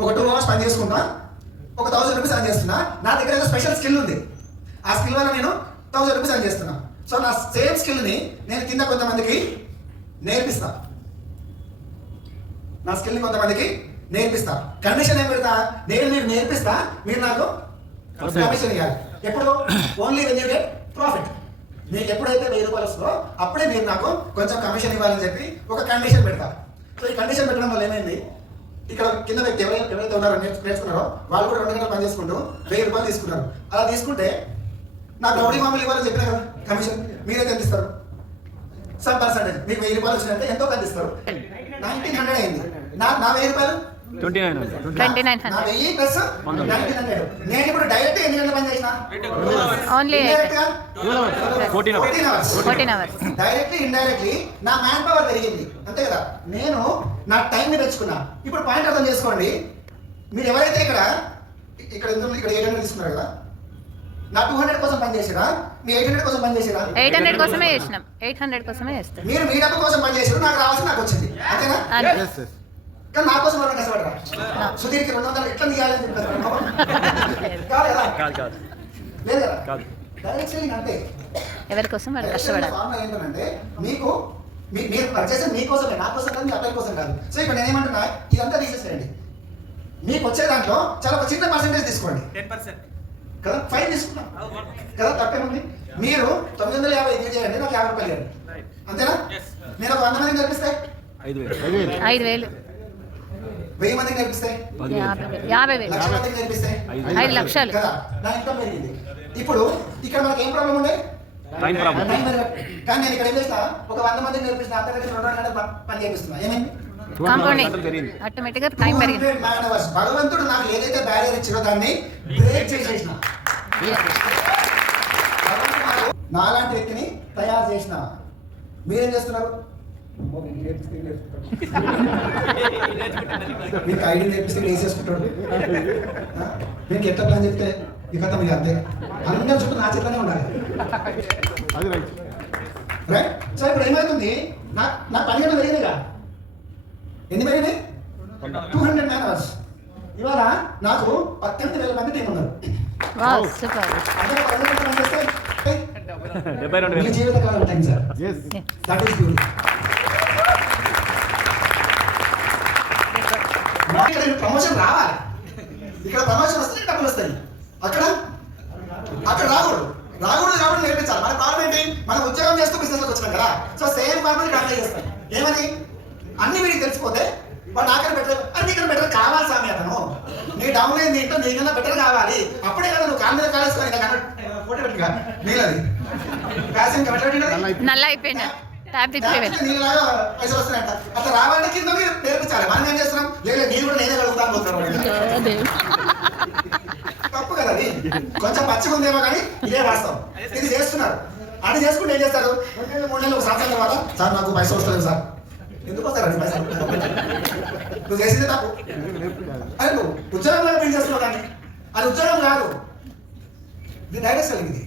ఒక 2 అవర్స్ పని చేసుకుంటా, ఒక 1000 రూపీస్ అని చేస్తున్నా. నా దగ్గర ఏదో స్పెషల్ స్కిల్ ఉంది, ఆ స్కిల్ వల్ల నేను 1000 రూపీస్ అని చేస్తున్నా. సో నా సేమ్ స్కిల్ని నేను కింద కొంతమందికి నేర్పిస్తా, నా స్కిల్ని కొంతమందికి నేర్పిస్తా. కండిషన్ ఏం పెడతా, నేను మీరు నేర్పిస్తా, మీరు నాకు కమిషన్ ఇవ్వాలి. ఎప్పుడు? Only when you get profit. మీకు ఎప్పుడైతే 1000 రూపాయలు వస్తుందో అప్పుడే మీరు నాకు కొంచెం కమిషన్ ఇవ్వాలని చెప్పి ఒక కండిషన్ పెడతా. సో ఈ కండిషన్ పెట్టడం వల్ల ఏమైంది, ఇక్కడ కింద వ్యక్తి ఎవరైతే ఉన్నారో నేర్చుకున్నారో వాళ్ళు కూడా 2 గంటలు పని చేసుకుంటూ 1000 రూపాయలు తీసుకున్నారు. అలా తీసుకుంటే నాకు రౌడీ మామూలు ఇవ్వాలని చెప్పినా కదా కమిషన్, మీరైతే ఎంత ఇస్తారు? Some percentage. మీకు 1000 రూపాయలు వచ్చినట్టే ఎంతో కొంత ఇస్తారు. 1900 అయింది. నా 1000 రూపాయలు 2900. నా 1000 ప్లస్ 1900. నేను ఇప్పుడు డైరెక్ట్ ఎన్ని గంటలు పని చేసిన? Only 14 hours. డైరెక్ట్లీ ఇండైరెక్ట్లీ నా మ్యాన్ పవర్ పెరిగింది, అంతే కదా. నేను నా టైంని పెంచుకున్నా. ఇప్పుడు పాయింట్ అర్థం చేసుకోండి. మీరు ఎవరైతే ఇక్కడ 800 తీసుకున్నారు కదా, నా 200 కోసం పని చేసిరా, మీ 800 కోసం పని చేసిరా? 800 కోసమే చేసినాం. 800 కోసమే చేస్తాం. మీరు మీ డబ్బు కోసం పని చేసారు, నాకు రావాల్సి నాకు వచ్చింది, అంతేనా? కానీ నా కోసం ఎవరైనా కష్టపడరా? సుధీర్కి 200 ఎట్లా తీయాలని చెప్పారు కాదు కదా, లేదు కదా. డైరెక్ట్ సెల్లింగ్ అంటే ఎవరి కోసం వాళ్ళు కష్టపడాలి. ఫార్ములా ఏంటంటే మీకు మీరు పర్చేస్ మీకోసమే, నా కోసం కాదు, మీ అబ్బాయి కోసం కాదు. సో ఇప్పుడు నేనేమంటున్నా, ఇదంతా తీసేసేయండి. మీకు వచ్చే దాంట్లో చాలా ఒక చిన్న పర్సెంటేజ్ తీసుకోండి, 10% కదా. 5 తీసుకున్నాం కదా, తప్పేముంది. మీరు 950 ఇది చేయండి, నాకు 50 రూపాయలు ఇవ్వండి, అంతేనా? నేను ఒక 100 మందికి నేర్పిస్తే 5000, 1000 మందికి నేర్పిస్తే 50,000, 1,00,000 మందికి నేర్పిస్తే 5 లక్షలు కదా. నా ఇన్కమ్ పెరిగింది. ఇప్పుడు ఇక్కడ మనకి ఏం ప్రాబ్లం ఉండే? Time problem. కానీ నేను ఇక్కడ ఏం చేస్తా, ఒక 100 మందికి నేర్పిస్తున్నా, అంత దగ్గర 2 గంటలు పని చేపిస్తున్నా. ఏమైంది? ఆటోమేటిక్గా టైం పెరిగింది. భగవంతుడు నాకు ఏదైతే బ్యారియర్ ఇచ్చారో దాన్ని బ్రేక్ చేసేసిన, నాలాంటి వ్యక్తిని తయారు చేసిన. మీరేం చేస్తున్నారు? మీకు ఐడి నేర్పిస్తే వేసేసుకుంటాడు. మీకు ఎట్లా ప్లాన్ చెప్తే ఈ కథ మీకు అంతే. అందరి చుట్టూ నా చేతనే ఉండాలి, రైట్? సో ఇప్పుడు ఏమవుతుంది, నా పని గంటలు పెరిగినాయిగా. ఎన్ని పెరిగినాయి? 200 man hours. ఇవాళ నాకు 18,000 మంది టీం ఉన్నారు. మీ జీవితకాలం time sir, that is beauty. ఇక్కడ ప్రమోషన్ రావాలి, ఇక్కడ ప్రమోషన్ వస్తే డబ్బులు వస్తాయి, అక్కడ రాకూడదు కాబట్టి నేర్పించాలి. మన ప్రాబ్లం ఏంటి, మనం ఉద్యోగం చేస్తూ బిజినెస్ వచ్చినాం కదా. సో సేమ్ ప్రాబ్లం ఇక్కడ అప్లై చేస్తాం. ఏమని అన్ని వీడికి తెలిసిపోతే వాడు నాకన్నా బెటర్, అది నీకన్నా బెటర్ కావాలి స్వామి. అతను నీ డౌన్ అయింది ఏంటో నీకన్నా బెటర్ కావాలి, అప్పుడే కదా నువ్వు కాళ్ళ మీద కాలేసుకొని ఫోటో పెట్టుగా నీళ్ళది ప్యాసింగ్ నల్ల అయిపోయినా నీళ్ళలాగా పైసలు వస్తున్నాయంట. అట్లా రావాలంటే కింద నేర్పించాలి. మనం ఏం చేస్తున్నాం, లేదు నీళ్ళు కూడా నేనే కలుగుతాను పోతున్నాం. తప్పు కదా అది. కొంచెం పచ్చిగా ఉందేమో కానీ ఇదే వాస్తవం. ఇది చేస్తున్నారు. అది చేసుకుంటే ఏం చేస్తారు, 2 నెలలు 3 నెలలు 1 సంవత్సరం తర్వాత, సార్ నాకు పైసలు వస్తలేదు సార్. ఎందుకు వస్తారండి పైసలు? నువ్వు చేసింది తప్పు. అదే నువ్వు ఉద్యోగంలో బిల్డ్ చేస్తున్నావు, కానీ అది ఉద్యోగం కాదు, ఇది డైరెక్ట్ సెల్లింగ్. ఇది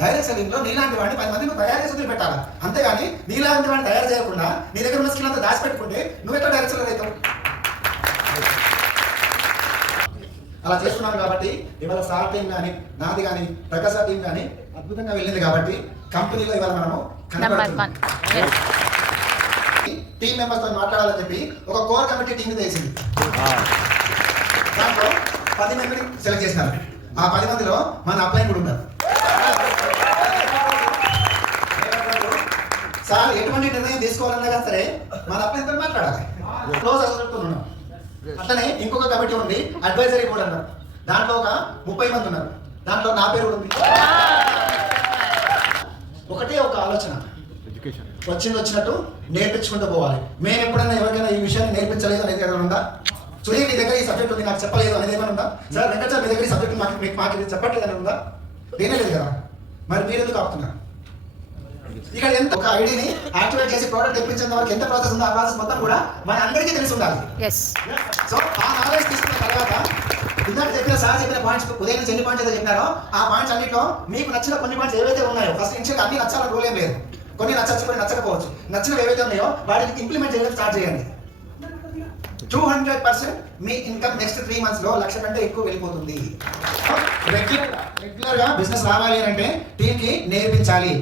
డైరెక్ట్ సెల్లింగ్ లో నీలాంటి వాడిని 10 మంది నువ్వు తయారు చేసి పెట్టాలి, అంతేగాని నీలాంటి వాడిని తయారు చేయకుండా నీ దగ్గర ఉన్న స్కిల్ అంతా దాచిపెట్టుకుంటే నువ్వు ఎట్లా డైరెక్ట్ సెల్లర్ అవుతావు? అలా చేస్తున్నాను కాబట్టి ఇవాళ సార్ టీం కానీ, నాది కానీ, ప్రకాశ్ టీం కానీ అద్భుతంగా వెళ్ళింది. కాబట్టి కంపెనీలో ఇవాళ మనము టీం మెంబర్స్ తో మాట్లాడాలని చెప్పి ఒక కోర్ కమిటీ టీం వేసింది. దాంట్లో 10 మందిని సెలెక్ట్ చేసినారు. ఆ 10 మందిలో మన అబ్బాయి కూడా ఉన్నారు. సార్ ఎటువంటి నిర్ణయం తీసుకోవాలన్నా కానీ సరే మన అబ్బాయితో మాట్లాడాలి, క్లోజ్ అసోసియేట్ ఉన్నాం. అట్లనే ఇంకొక కమిటీ ఉంది, అడ్వైజరీ బోర్డు అన్నారు. దాంట్లో ఒక 30 మంది ఉన్నారు. దాంట్లో నా పేరు కూడా ఉంది. ఒకటే ఒక ఆలోచన, వచ్చినట్టు నేర్పించుకుంటూ పోవాలి. మేము ఎప్పుడైనా ఎవరికైనా ఈ విషయాన్ని నేర్పించలేదు అనేది ఏదైనా ఉందా? సునీల్ నీ దగ్గర ఈ సబ్జెక్ట్ ఉంది నాకు చెప్పలేదు అనేది ఏమైనా ఉందా? సార్ వెంకట సార్ మీ దగ్గర ఈ సబ్జెక్ట్ మాకు ఇది చెప్పట్లేదు అని ఉందా? లేనే లేదు కదా. మరి మీరు ఎందుకు ఆపుతున్నారు? ఇక్కడ ఎంత ఒక ఐడిని యాక్టివేట్ చేసి ప్రోడక్ట్ తెప్పించేంత వరకు ఎంత ప్రాసెస్ ఉందో ఆ ప్రాసెస్ మొత్తం కూడా మన అందరికీ తెలిసి ఉండాలి. సో ఆ నాలెడ్జ్ తీసుకున్న తర్వాత ఇందాక చెప్పిన సార్ చెప్పిన పాయింట్స్, ఉదయం నుంచి ఎన్ని పాయింట్స్ అయితే చెప్పినారో ఆ పాయింట్స్ అన్నింటిలో మీకు నచ్చిన కొన్ని పాయింట్స్ ఏవైతే ఉన్నాయో, ఫస్ట్ ఇన్షియల్ అన్ని నచ్చాలని రూల్ ఏం లేదు. కొన్ని నచ్చచ్చు, కొన్ని నచ్చకపోవచ్చు. నచ్చినవి ఏవైతే ఉన్నాయో వాటిని ఇంప్లిమెంట్ చేయడం స్టార్ట్ చేయండి. 200% మీ ఇన్కమ్ నెక్స్ట్ 3 months లో 1,00,000 కంటే ఎక్కువ వెళ్ళిపోతుంది. రెగ్యులర్ గా బిజినెస్ రావాలి అంటే టీమ్ కి నేర్పించాలి.